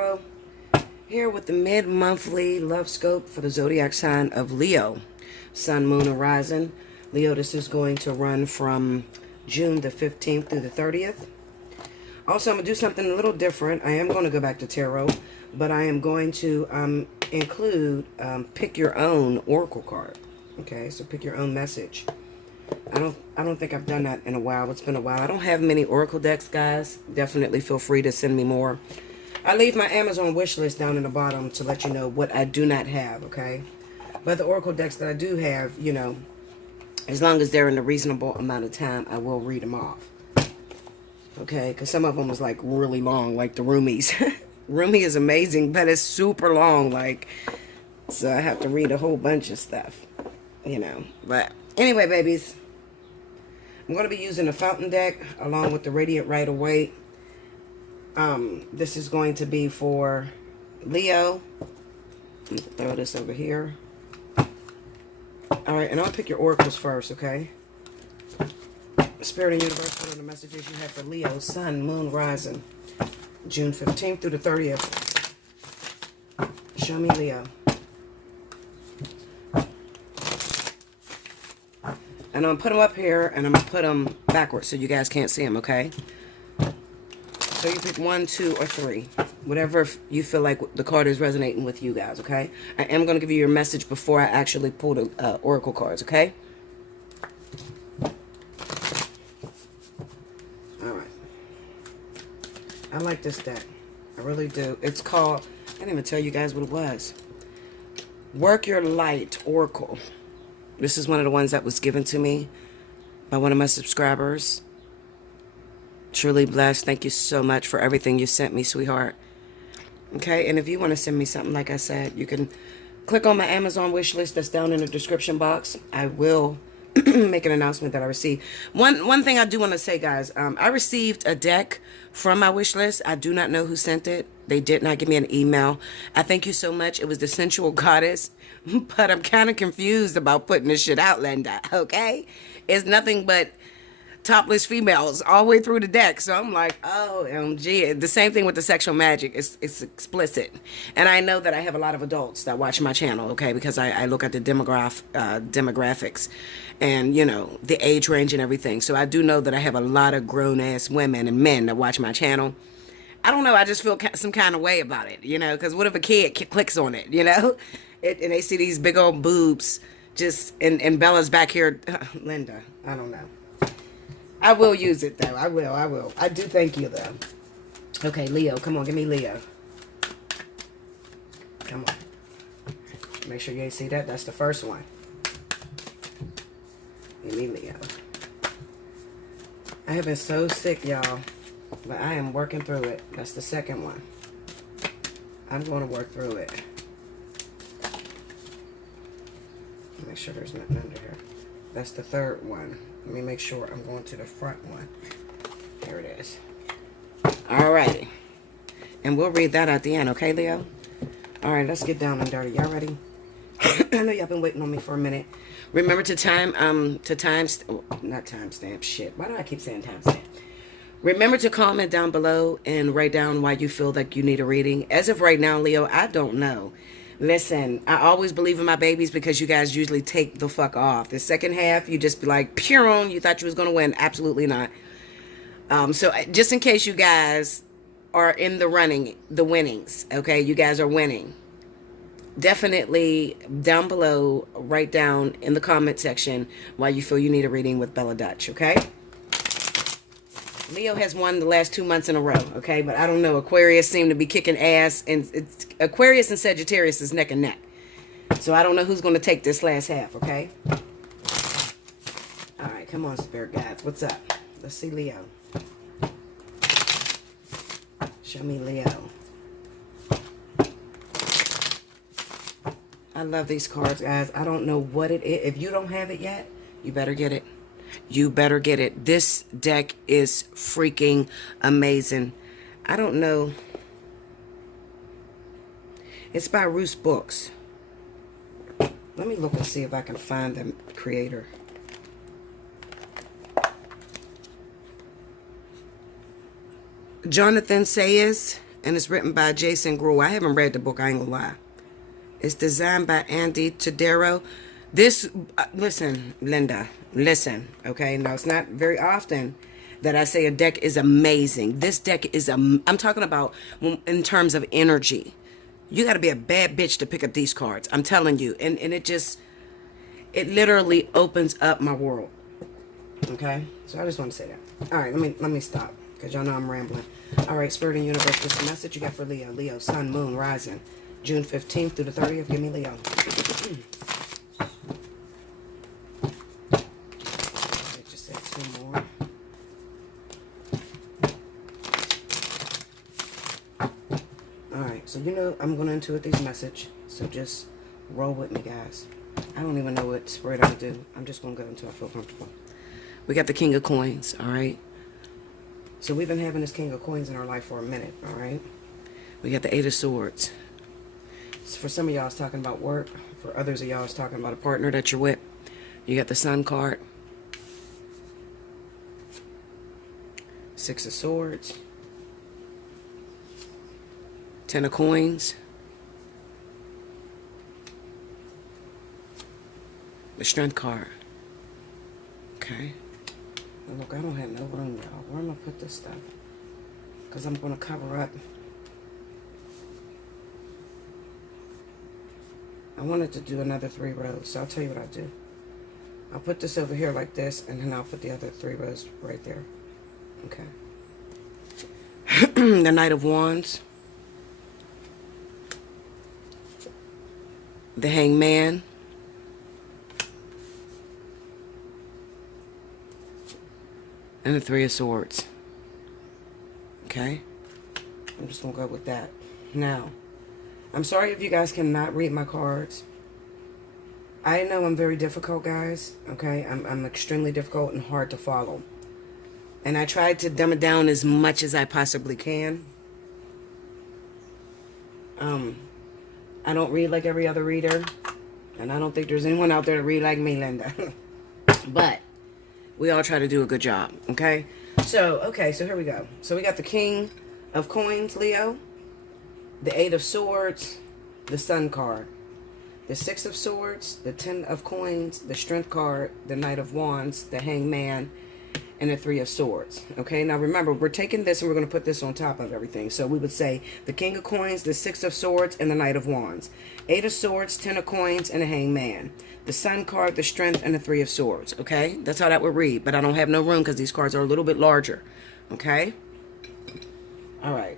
Tarot, here with the mid-monthly love scope for the zodiac sign of Leo, Sun, Moon, and Rising. Leo, this is going to run from June the 15th through the 30th. Also, I'm going to do something a little different. I am going to go back to tarot, but I am going to include pick your own oracle card. Okay, so pick your own message. I don't think I've done that in a while. It's been a while. I don't have many oracle decks, guys. Definitely feel free to send me more. I leave my Amazon wish list down in the bottom to let you know what I do not have, okay? But the oracle decks that I do have, you know, as long as they're in a reasonable amount of time, I will read them off. Okay, because some of them was like really long, like the Rumi's. Rumi is amazing, but it's super long, like, so I have to read a whole bunch of stuff, you know. But anyway, babies, I'm going to be using the fountain deck along with the Radiant Right Away. This is going to be for Leo. Let me throw this over here. Alright, and I'll pick your oracles first, okay? Spirit and Universe, what are the messages you have for Leo, Sun, Moon, Rising, June 15th through the 30th. Show me Leo. And I'm going to put them up here, and I'm going to put them backwards so you guys can't see them, okay? So you pick 1, 2, or 3. Whatever you feel like the card is resonating with you guys, okay? I am going to give you your message before I actually pull the oracle cards, okay? Alright. I like this deck. I really do. It's called, I didn't even tell you guys what it was. Work Your Light Oracle. This is one of the ones that was given to me by one of my subscribers. Truly blessed. Thank you so much for everything you sent me, sweetheart. Okay, and if you want to send me something, like I said, you can click on my Amazon wish list that's down in the description box. I will make an announcement that I received. One thing I do want to say, guys, I received a deck from my wish list. I do not know who sent it. They did not give me an email. I thank you so much. It was the Sensual Goddess, but I'm kind of confused about putting this shit out, Linda, okay? It's nothing but topless females all the way through the deck. So I'm like, oh, MG. The same thing with the sexual magic. It's explicit. And I know that I have a lot of adults that watch my channel, okay, because I look at the demographics and, you know, the age range and everything. So I do know that I have a lot of grown-ass women and men that watch my channel. I don't know. I just feel some kind of way about it, you know, because what if a kid clicks on it, you know, and they see these big old boobs just, and Bella's back here. Linda, I don't know. I will use it, though. I will. I do thank you, though. Okay, Leo. Come on, give me Leo. Come on. Make sure you ain't see that. That's the first one. Give me Leo. I have been so sick, y'all. But I am working through it. That's the second one. I'm going to work through it. Make sure there's nothing under here. That's the third one. Let me make sure I'm going to the front one. Here it is. Alrighty. And we'll read that at the end, okay, Leo? Alright, let's get down and dirty. Y'all ready? I know y'all been waiting on me for a minute. Remember to not timestamp, shit. Why do I keep saying timestamp? Remember to comment down below and write down why you feel like you need a reading. As of right now, Leo, I don't know. Listen, I always believe in my babies because you guys usually take the fuck off. The second half, you just be like, pure, you thought you was going to win. Absolutely not. So just in case you guys are in the running, the winnings, okay? You guys are winning. Definitely down below, write down in the comment section why you feel you need a reading with Bella Dutch, okay? Leo has won the last 2 months in a row, okay? But I don't know. Aquarius seem to be kicking ass. And Aquarius and Sagittarius is neck and neck. So I don't know who's going to take this last half, okay? All right, come on, Spirit Guides. What's up? Let's see Leo. Show me Leo. I love these cards, guys. I don't know what it is. If you don't have it yet, you better get it. You better get it. This deck is freaking amazing. I don't know. It's by Roos Books. Let me look and see if I can find the creator. Jonathan Sayers and it's written by Jason Gruhl. I haven't read the book, I ain't gonna lie. It's designed by Andy Tadero. This, listen, Linda, listen, okay? Now, it's not very often that I say a deck is amazing. This deck is, I'm talking about in terms of energy. You got to be a bad bitch to pick up these cards. I'm telling you. And it literally opens up my world. Okay? So I just want to say that. All right, let me stop, because y'all know I'm rambling. All right, Spirit and Universe, this message you got for Leo. Leo, Sun, Moon, Rising. June 15th through the 30th. Give me Leo. I just said 2 more. Alright, so you know I'm going to intuit these message. So just roll with me, guys. I don't even know what spread I'm going to do. I'm just going to go until I feel comfortable. We got the King of Coins, alright? So we've been having this King of Coins in our life for a minute, alright? We got the Eight of Swords. For some of y'all, it's talking about work. For others of y'all, it's talking about a partner that you're with. You got the Sun card. Six of Swords. Ten of Coins. The Strength card. Okay. Now look, I don't have no room, y'all. Where am I going to put this stuff? Because I'm going to cover up. I wanted to do another 3 rows, so I'll tell you what I'll do. I'll put this over here like this, and then I'll put the other 3 rows right there. Okay. The Knight of Wands. The Hangman. And the Three of Swords. Okay? I'm just going to go with that. Now, I'm sorry if you guys cannot read my cards. I know I'm very difficult, guys. Okay? I'm extremely difficult and hard to follow. And I tried to dumb it down as much as I possibly can. I don't read like every other reader. And I don't think there's anyone out there to read like me, Linda. But we all try to do a good job, okay? So here we go. So we got the King of Coins, Leo. The Eight of Swords, the Sun card. The Six of Swords, the Ten of Coins, the Strength card, the Knight of Wands, the Hangman, and the Three of Swords. Okay, now remember, we're taking this and we're going to put this on top of everything. So we would say the King of Coins, the Six of Swords, and the Knight of Wands. Eight of Swords, Ten of Coins, and the Hangman. The Sun card, the Strength, and the Three of Swords. Okay, that's how that would read. But I don't have no room because these cards are a little bit larger. Okay? All right,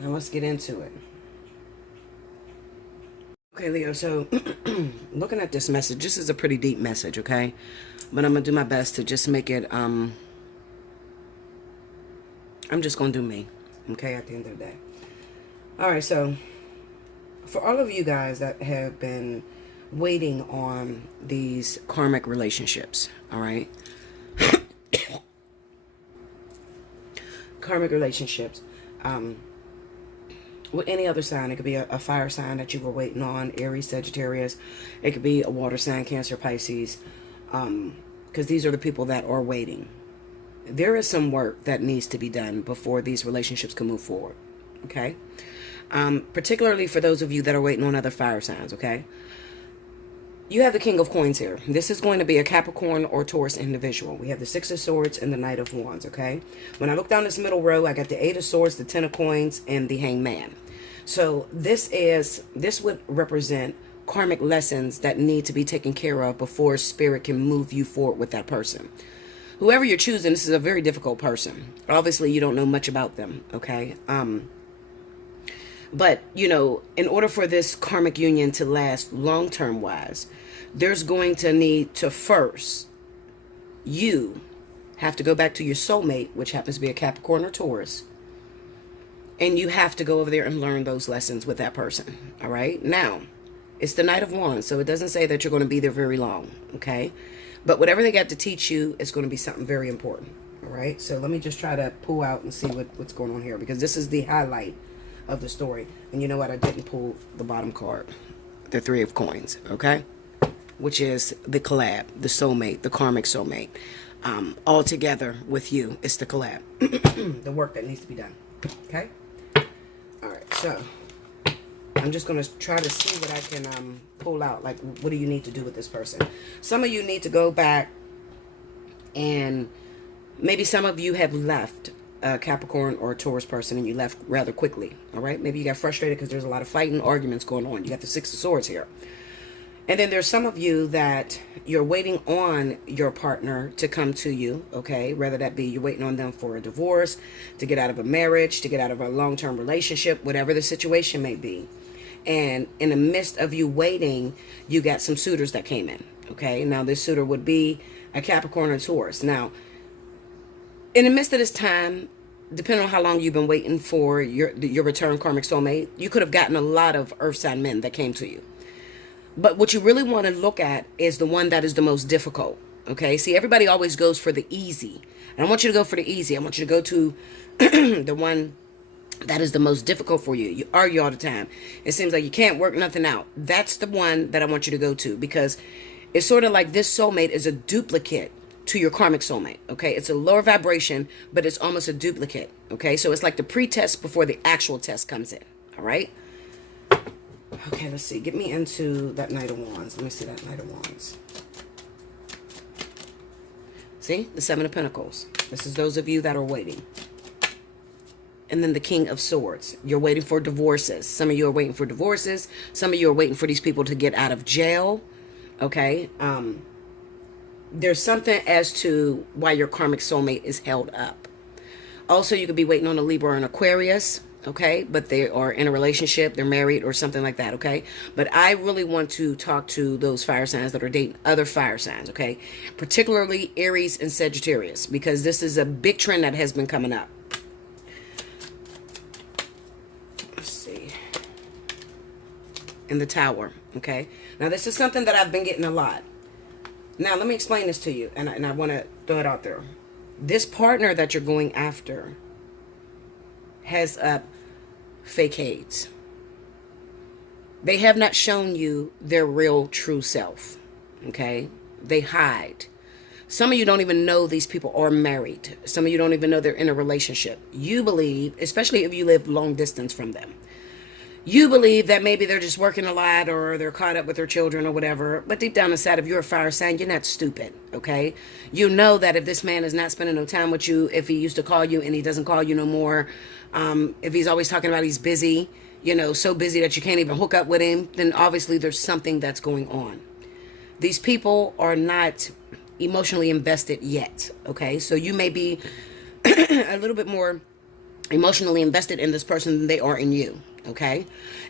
now let's get into it. Okay, Leo, so looking at this message, this is a pretty deep message, okay? But I'm going to do my best to just make it, I'm just going to do me, okay, at the end of the day. All right, so for all of you guys that have been waiting on these karmic relationships, all right? Karmic relationships, with any other sign. It could be a fire sign that you were waiting on, Aries, Sagittarius. It could be a water sign, Cancer, Pisces, because these are the people that are waiting. There is some work that needs to be done before these relationships can move forward, okay? Particularly for those of you that are waiting on other fire signs, okay? You have the King of Coins here. This is going to be a Capricorn or Taurus individual. We have the Six of Swords and the Knight of Wands, okay? When I look down this middle row, I got the Eight of Swords, the Ten of Coins, and the Hangman. So this would represent karmic lessons that need to be taken care of before Spirit can move you forward with that person. Whoever you're choosing, this is a very difficult person. Obviously, you don't know much about them, okay? But, you know, in order for this karmic union to last long-term wise, there's going to need to first, you have to go back to your soulmate, which happens to be a Capricorn or Taurus, and you have to go over there and learn those lessons with that person, all right? Now, it's the Knight of Wands, so it doesn't say that you're going to be there very long, okay? But whatever they got to teach you, it's going to be something very important, all right? So let me just try to pull out and see what's going on here, because this is the highlight of the story. And you know what? I didn't pull the bottom card, the Three of Coins, okay? Which is the collab, the soulmate, the karmic soulmate. All together with you, it's the collab. The work that needs to be done, okay? All So I'm just going to try to see what I can pull out. Like, what do you need to do with this person? Some of you need to go back, and maybe some of you have left a Capricorn or a Taurus person, and you left rather quickly. All right. Maybe you got frustrated because there's a lot of fighting, arguments going on. You got the Six of Swords here. And then there's some of you that you're waiting on your partner to come to you, okay? Whether that be you're waiting on them for a divorce, to get out of a marriage, to get out of a long-term relationship, whatever the situation may be. And in the midst of you waiting, you got some suitors that came in, okay? Now, this suitor would be a Capricorn or Taurus. Now, in the midst of this time, depending on how long you've been waiting for your return karmic soulmate, you could have gotten a lot of earth sign men that came to you. But what you really want to look at is the one that is the most difficult. Okay. See, everybody always goes for the easy. And I want you to go for the easy. I want you to go to the one that is the most difficult for you. You argue all the time. It seems like you can't work nothing out. That's the one that I want you to go to, because it's sort of like this soulmate is a duplicate to your karmic soulmate. Okay. It's a lower vibration, but it's almost a duplicate. Okay. So it's like the pre-test before the actual test comes in. All right. Okay, let's see. Get me into that Knight of Wands. Let me see that Knight of Wands. See? The Seven of Pentacles. This is those of you that are waiting. And then the King of Swords. You're waiting for divorces. Some of you are waiting for divorces. Some of you are waiting for these people to get out of jail. Okay? There's something as to why your karmic soulmate is held up. Also, you could be waiting on a Libra or an Aquarius. Okay, but they are in a relationship, they're married or something like that, okay? But I really want to talk to those fire signs that are dating other fire signs, okay? Particularly Aries and Sagittarius, because this is a big trend that has been coming up. Let's see. In the Tower, okay? Now, this is something that I've been getting a lot. Now, let me explain this to you, and I want to throw it out there. This partner that you're going after has facades. They have not shown you their real true self. Okay? They hide. Some of you don't even know these people are married. Some of you don't even know they're in a relationship. You believe, especially if you live long distance from them, you believe that maybe they're just working a lot or they're caught up with their children or whatever. But deep down inside, if you're a fire sign, you're not stupid, okay? You know that if this man is not spending no time with you, if he used to call you and he doesn't call you no more, if he's always talking about he's busy, you know, so busy that you can't even hook up with him, then obviously there's something that's going on. These people are not emotionally invested yet, okay? So you may be a little bit more emotionally invested in this person than they are in you. Okay.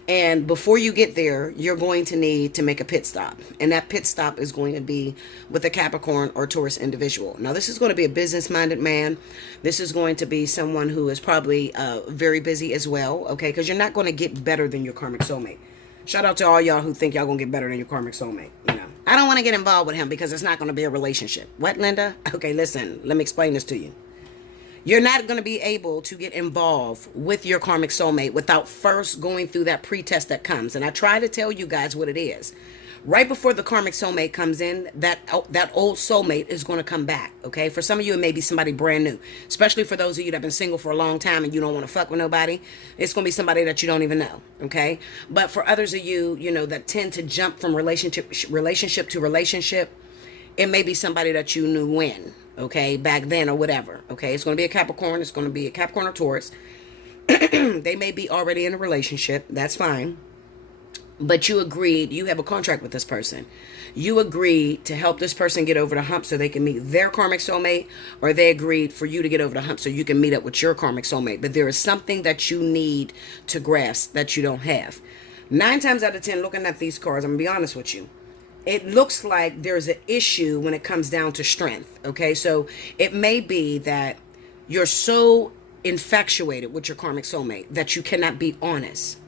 And before you get there, you're going to need to make a pit stop. And that pit stop is going to be with a Capricorn or Taurus individual. Now, this is going to be a business-minded man. This is going to be someone who is probably very busy as well. Okay. Because you're not going to get better than your karmic soulmate. Shout out to all y'all who think y'all going to get better than your karmic soulmate. You know, I don't want to get involved with him because it's not going to be a relationship. What, Linda? Okay, listen, let me explain this to you. You're not going to be able to get involved with your karmic soulmate without first going through that pre-test that comes. And I try to tell you guys what it is. Right before the karmic soulmate comes in, that old soulmate is going to come back, okay? For some of you, it may be somebody brand new, especially for those of you that have been single for a long time and you don't want to fuck with nobody. It's going to be somebody that you don't even know, okay? But for others of you, you know, that tend to jump from relationship to relationship, it may be somebody that you knew when, okay, back then or whatever, okay? It's going to be a Capricorn. It's going to be a Capricorn or Taurus. They may be already in a relationship. That's fine. But you agreed, you have a contract with this person. You agreed to help this person get over the hump so they can meet their karmic soulmate, or they agreed for you to get over the hump so you can meet up with your karmic soulmate. But there is something that you need to grasp that you don't have. 9 times out of 10, looking at these cards, I'm going to be honest with you, it looks like there's an issue when it comes down to strength, okay? So it may be that you're so infatuated with your karmic soulmate that you cannot be honest,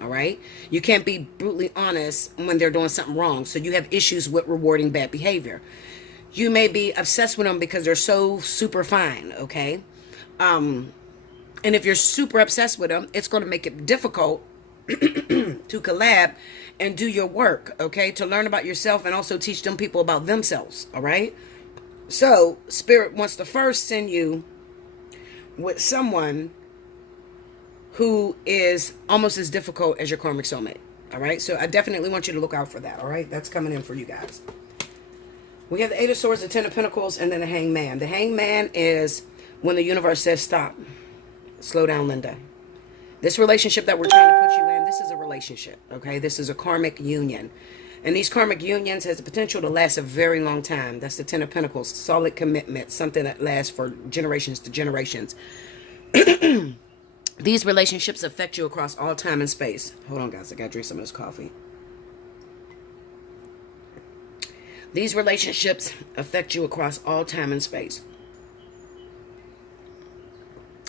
all right? You can't be brutally honest when they're doing something wrong, so you have issues with rewarding bad behavior. You may be obsessed with them because they're so super fine, okay? And if you're super obsessed with them, it's going to make it difficult to collab and do your work, okay? To learn about yourself and also teach them people about themselves, all right? So, Spirit wants to first send you with someone who is almost as difficult as your karmic soulmate. All right, so I definitely want you to look out for that. All right, that's coming in for you guys. We have the Eight of Swords, the Ten of Pentacles, and then the Hangman. The Hangman is when the universe says stop. Slow down, Linda. This relationship that we're trying to put you in, this is a relationship, okay? This is a karmic union. And these karmic unions has the potential to last a very long time. That's the Ten of Pentacles, solid commitment, something that lasts for generations to generations. These relationships affect you across all time and space. Hold on, guys. I got to drink some of this coffee. These relationships affect you across all time and space.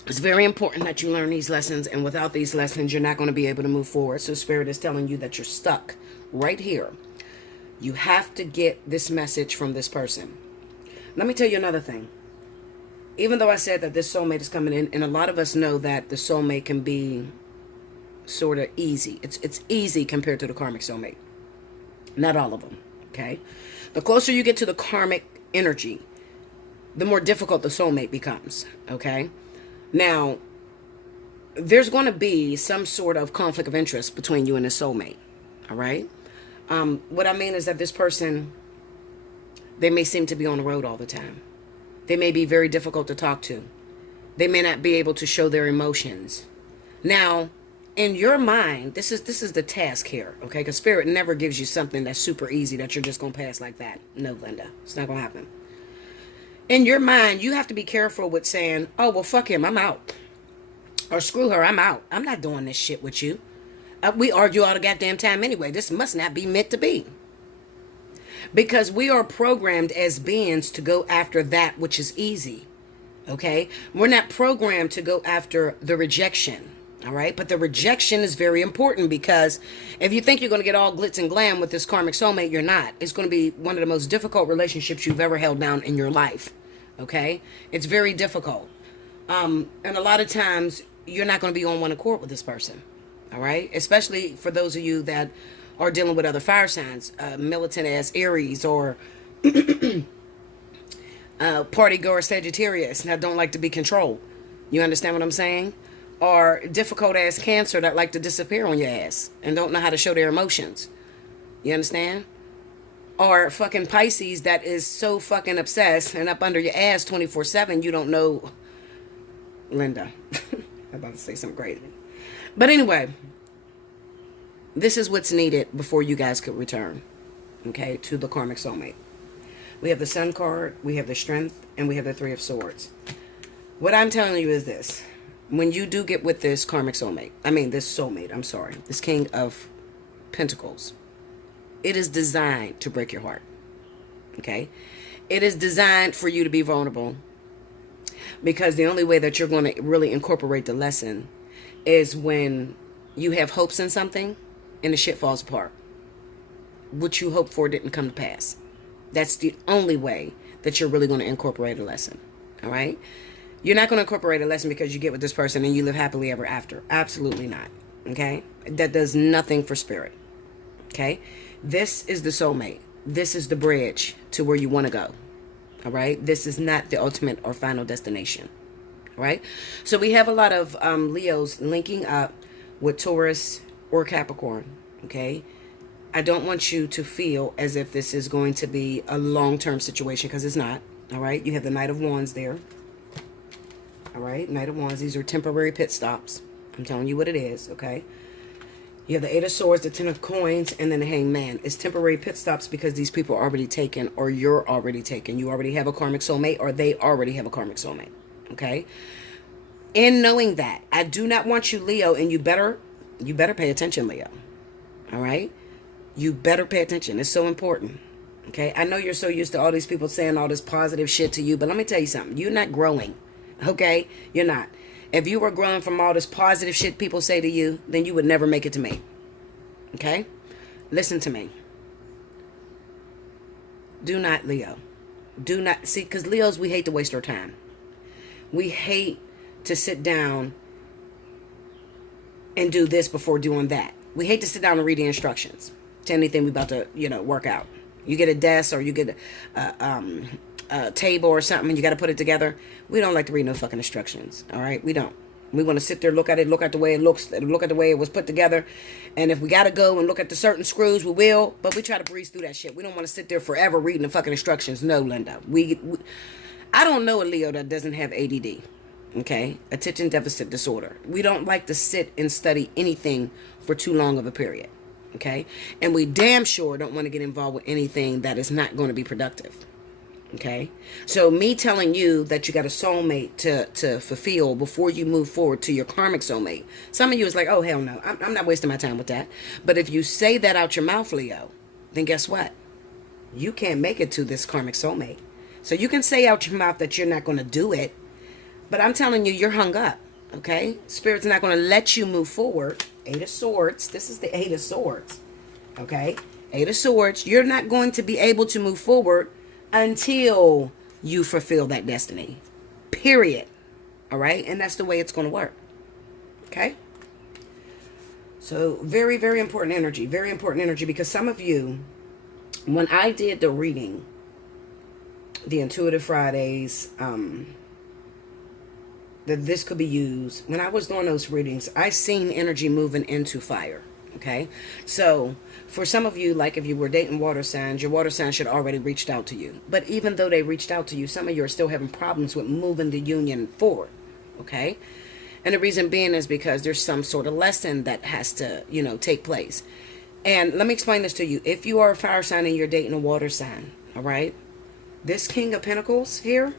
It's very important that you learn these lessons, and without these lessons, you're not going to be able to move forward. So Spirit is telling you that you're stuck right here. You have to get this message from this person. Let me tell you another thing. Even though I said that this soulmate is coming in, and a lot of us know that the soulmate can be sort of easy. It's easy compared to the karmic soulmate. Not all of them, okay? The closer you get to the karmic energy, the more difficult the soulmate becomes, okay? Now, there's going to be some sort of conflict of interest between you and the soulmate, all right? What I mean is that this person, they may seem to be on the road all the time. They may be very difficult to talk to. They may not be able to show their emotions. Now, in your mind, this is the task here, okay? Because Spirit never gives you something that's super easy that you're just going to pass like that. No, Linda, it's not going to happen. In your mind, you have to be careful with saying, oh, well, fuck him, I'm out. Or screw her, I'm out. I'm not doing this shit with you. We argue all the goddamn time anyway. This must not be meant to be. Because we are programmed as beings to go after that which is easy. Okay? We're not programmed to go after the rejection. All right? But the rejection is very important, because if you think you're going to get all glitz and glam with this karmic soulmate, you're not. It's going to be one of the most difficult relationships you've ever held down in your life. Okay? It's very difficult. And a lot of times, you're not going to be on one accord with this person. All right? Especially for those of you that are dealing with other fire signs, militant ass Aries, or party goer Sagittarius that don't like to be controlled. You understand what I'm saying? Or difficult ass Cancer that like to disappear on your ass and don't know how to show their emotions. You understand? Or fucking Pisces that is so fucking obsessed and up under your ass 24/7 you don't know. Linda, I'm about to say something crazy. But anyway, this is what's needed before you guys could return, okay, to the karmic soulmate. We have the Sun card, we have the Strength, and we have the Three of Swords. What I'm telling you is this. When you do get with this karmic soulmate, this King of Pentacles, it is designed to break your heart, okay? It is designed for you to be vulnerable, because the only way that you're going to really incorporate the lesson is when you have hopes in something and the shit falls apart. What you hoped for didn't come to pass. That's the only way that you're really going to incorporate a lesson, all right? You're not going to incorporate a lesson because you get with this person and you live happily ever after. Absolutely not, okay? That does nothing for Spirit, okay? This is the soulmate. This is the bridge to where you want to go, all right? This is not the ultimate or final destination, all right? So we have a lot of Leos linking up with Taurus or Capricorn, okay? I don't want you to feel as if this is going to be a long-term situation, because it's not, all right? You have the Knight of Wands there. All right, Knight of Wands. These are temporary pit stops. I'm telling you what it is, okay? You have the Eight of Swords, the Ten of Coins, and then the Hangman. It's temporary pit stops because these people are already taken, or you're already taken. You already have a karmic soulmate, or they already have a karmic soulmate, okay? In knowing that, I do not want you, Leo, and you better pay attention, Leo, all right? You better pay attention. It's so important, okay? I know you're so used to all these people saying all this positive shit to you, but let me tell you something. You're not growing. Okay? You're not. If you were growing from all this positive shit people say to you, then you would never make it to me. Okay? Listen to me. Do not, Leo. Do not. See, because Leos, we hate to waste our time. We hate to sit down and do this before doing that. We hate to sit down and read the instructions to anything we're about to, work out. You get a desk or you get a table or something and you got to put it together. We don't like to read no fucking instructions. All right? We don't. We want to sit there, look at it, look at the way it looks, look at the way it was put together. And if we got to go and look at the certain screws, we will. But we try to breeze through that shit. We don't want to sit there forever reading the fucking instructions. No, Linda. I don't know a Leo that doesn't have ADD. Okay? Attention deficit disorder. We don't like to sit and study anything for too long of a period. Okay? And we damn sure don't want to get involved with anything that is not going to be productive. Okay, so me telling you that you got a soulmate to fulfill before you move forward to your karmic soulmate. Some of you is like, oh, hell no, I'm not wasting my time with that. But if you say that out your mouth, Leo, then guess what? You can't make it to this karmic soulmate. So you can say out your mouth that you're not going to do it. But I'm telling you, you're hung up. Okay, Spirit's not going to let you move forward. Eight of Swords. This is the Eight of Swords. Okay, Eight of Swords. You're not going to be able to move forward until you fulfill that destiny. Period. All right? And that's the way it's going to work. Okay? So, very, very important energy. Very important energy, because some of you, when I did the reading, the Intuitive Fridays, that this could be used, when I was doing those readings, I seen energy moving into fire. Okay? So, for some of you, like if you were dating water signs, your water sign should already reached out to you. But even though they reached out to you, some of you are still having problems with moving the union forward. Okay? And the reason being is because there's some sort of lesson that has to, take place. And let me explain this to you. If you are a fire sign and you're dating a water sign, all right? This King of Pentacles here,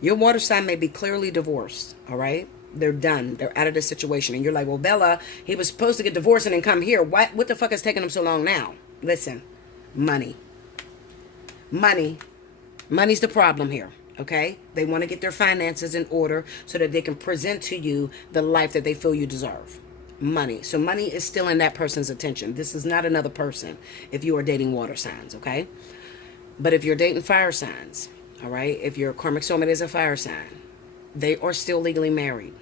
your water sign may be clearly divorced, all right? They're done. They're out of the situation. And you're like, well, Bella, he was supposed to get divorced and then come here. What the fuck is taking him so long now? Listen, money. Money's the problem here, okay? They want to get their finances in order so that they can present to you the life that they feel you deserve. Money. So money is still in that person's attention. This is not another person if you are dating water signs, okay? But if you're dating fire signs, all right? If your karmic soulmate is a fire sign, they are still legally married,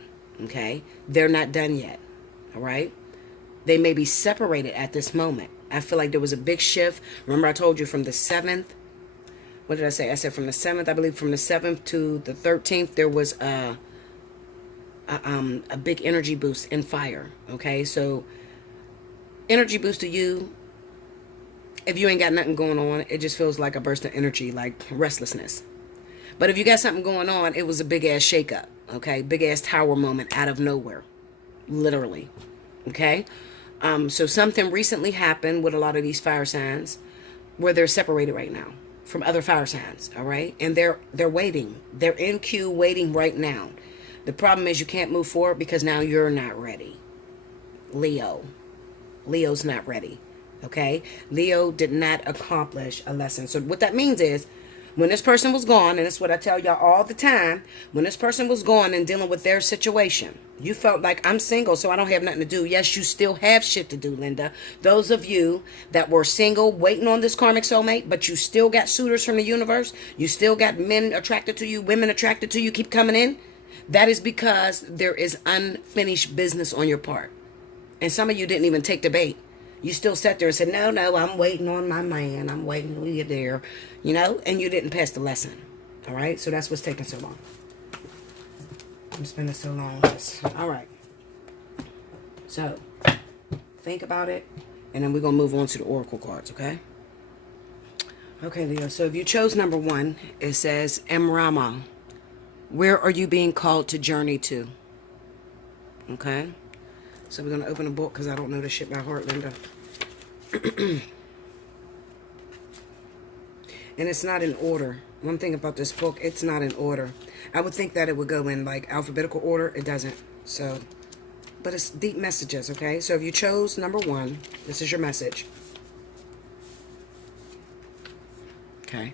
okay? They're not done yet, all right? They may be separated at this moment. I feel like there was a big shift. Remember I told you from the 7th, what did I say? I said from the 7th, I believe from the 7th to the 13th, there was a big energy boost in fire, okay? So energy boost to you, if you ain't got nothing going on, it just feels like a burst of energy, like restlessness. But if you got something going on, it was a big-ass shakeup, okay? Big-ass tower moment out of nowhere, literally, okay? So something recently happened with a lot of these fire signs where they're separated right now from other fire signs, all right? And they're waiting. They're in queue waiting right now. The problem is you can't move forward because now you're not ready. Leo's not ready, okay? Leo did not accomplish a lesson. So what that means is, when this person was gone, and it's what I tell y'all all the time, when this person was gone and dealing with their situation, you felt like, I'm single, so I don't have nothing to do. Yes, you still have shit to do, Linda. Those of you that were single, waiting on this karmic soulmate, but you still got suitors from the universe, you still got men attracted to you, women attracted to you, keep coming in, that is because there is unfinished business on your part. And some of you didn't even take the bait. You still sat there and said, no, I'm waiting on my man. I'm waiting till you get there, and you didn't pass the lesson. All right? So that's what's taking so long. I'm spending so long on this. All right. So, think about it, and then we're going to move on to the oracle cards, okay? Okay, Leo. So if you chose number 1, it says, Rama, where are you being called to journey to? Okay? So we're going to open a book because I don't know this shit by heart, Linda. And it's not in order. One thing about this book, it's not in order. I would think that it would go in like alphabetical order. It doesn't. So, but it's deep messages, okay? So if you chose number 1, this is your message. Okay.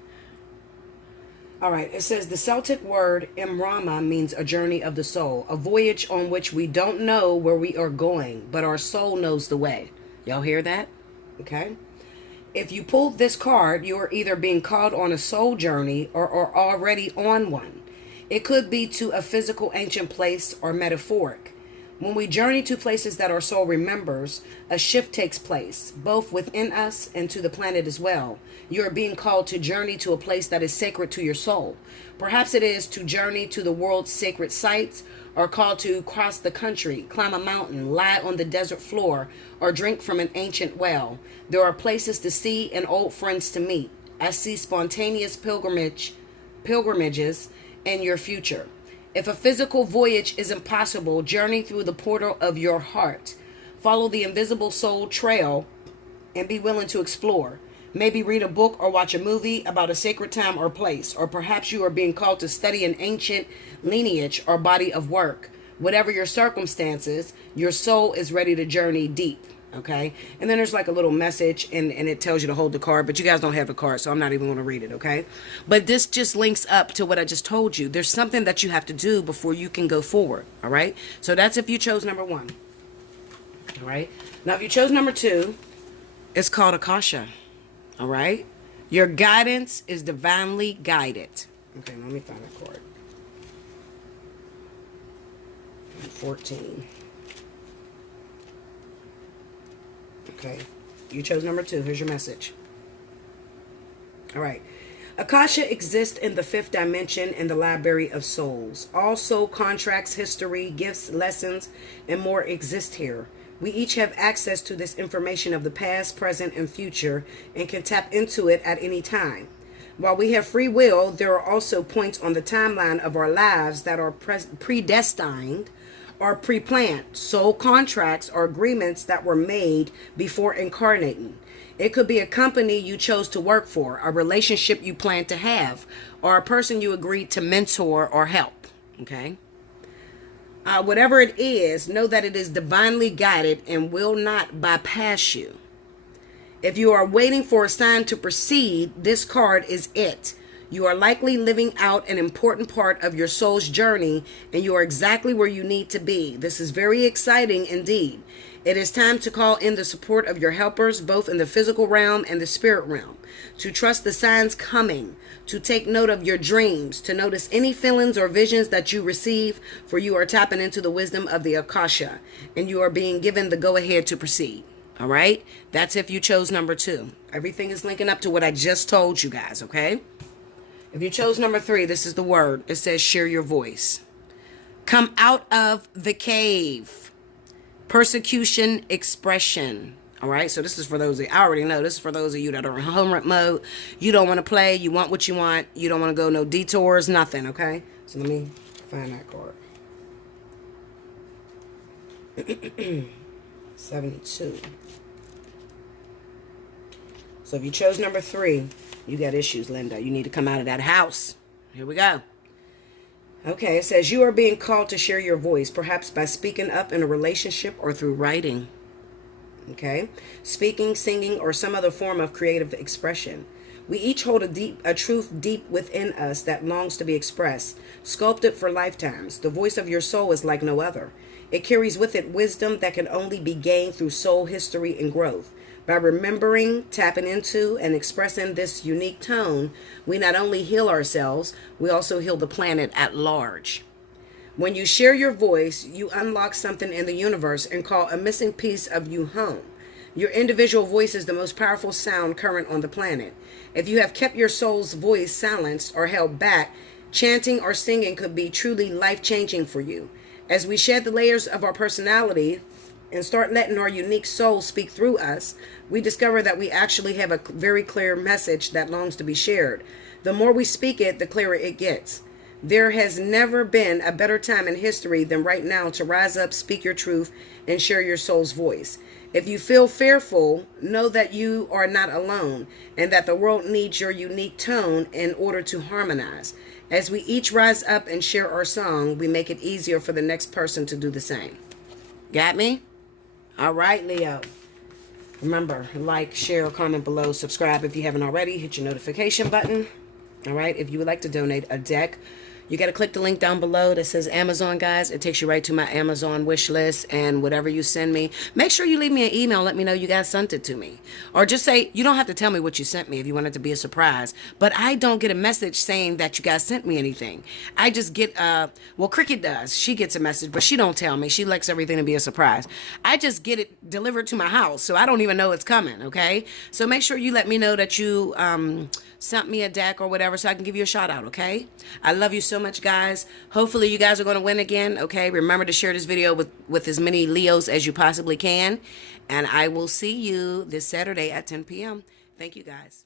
All right, it says the Celtic word Imrama means a journey of the soul, a voyage on which we don't know where we are going, but our soul knows the way. Y'all hear that? Okay. If you pulled this card, you are either being called on a soul journey or are already on one. It could be to a physical ancient place or metaphoric. When we journey to places that our soul remembers, a shift takes place, both within us and to the planet as well. You are being called to journey to a place that is sacred to your soul. Perhaps it is to journey to the world's sacred sites, are called to cross the country, climb a mountain, lie on the desert floor, or drink from an ancient well. There are places to see and old friends to meet. I see spontaneous pilgrimages in your future. If a physical voyage is impossible, journey through the portal of your heart. Follow the invisible soul trail and be willing to explore. Maybe read a book or watch a movie about a sacred time or place, or perhaps you are being called to study an ancient lineage or body of work. Whatever your circumstances, your soul is ready to journey deep. Okay? And then there's like a little message and it tells you to hold the card, but you guys don't have the card, so I'm not even going to read it, okay? But this just links up to what I just told you. There's something that you have to do before you can go forward, all right? So that's if you chose number 1. All right? Now, if you chose number 2, it's called Akasha. All right? Your guidance is divinely guided. Okay, let me find a card. 14. Okay. You chose number 2. Here's your message. All right. Akasha exists in the 5th dimension in the library of souls. All soul contracts, history, gifts, lessons, and more exist here. We each have access to this information of the past, present, and future and can tap into it at any time. While we have free will, there are also points on the timeline of our lives that are predestined or pre-planned. Soul contracts are agreements that were made before incarnating. It could be a company you chose to work for, a relationship you plan to have, or a person you agreed to mentor or help. Okay? Whatever it is, know that it is divinely guided and will not bypass you. If you are waiting for a sign to proceed, this card is it. You are likely living out an important part of your soul's journey, and you are exactly where you need to be. This is very exciting indeed. It is time to call in the support of your helpers, both in the physical realm and the spirit realm, to trust the signs coming, to take note of your dreams, to notice any feelings or visions that you receive, for you are tapping into the wisdom of the Akasha, and you are being given the go-ahead to proceed. All right? That's if you chose number 2. Everything is linking up to what I just told you guys, okay? If you chose number 3, this is the word. It says share your voice. Come out of the cave. Persecution expression. All right, so this is for those of you, I already know, this is for those of you that are in homework mode. You don't want to play. You want what you want. You don't want to go no detours, nothing, okay? So let me find that card. 72. So if you chose number 3, you got issues, Linda. You need to come out of that house. Here we go. Okay, it says you are being called to share your voice, perhaps by speaking up in a relationship or through writing. Okay, speaking, singing, or some other form of creative expression. We each hold a truth deep within us that longs to be expressed, sculpted for lifetimes. The voice of your soul is like no other. It carries with it wisdom that can only be gained through soul history and growth. By remembering, tapping into, and expressing this unique tone, we not only heal ourselves, we also heal the planet at large. When you share your voice, you unlock something in the universe and call a missing piece of you home. Your individual voice is the most powerful sound current on the planet. If you have kept your soul's voice silenced or held back, chanting or singing could be truly life-changing for you. As we shed the layers of our personality and start letting our unique soul speak through us, we discover that we actually have a very clear message that longs to be shared. The more we speak it, the clearer it gets. There has never been a better time in history than right now to rise up, speak your truth, and share your soul's voice. If you feel fearful, know that you are not alone and that the world needs your unique tone in order to harmonize. As we each rise up and share our song, we make it easier for the next person to do the same. Got me? All right, Leo. Remember, like, share, comment below, subscribe if you haven't already. Hit your notification button. All right, if you would like to donate a deck, you got to click the link down below that says Amazon, guys. It takes you right to my Amazon wish list, and whatever you send me, make sure you leave me an email. Let me know you guys sent it to me. Or just say, you don't have to tell me what you sent me if you want it to be a surprise. But I don't get a message saying that you guys sent me anything. I just get, well, Cricket does. She gets a message, but she don't tell me. She likes everything to be a surprise. I just get it delivered to my house, so I don't even know it's coming, okay? So make sure you let me know that you sent me a deck or whatever so I can give you a shout out, okay? I love you so so much, guys. Hopefully you guys are going to win again, okay? Remember to share this video with as many Leos as you possibly can. And I will see you this Saturday at 10 p.m. Thank you, guys.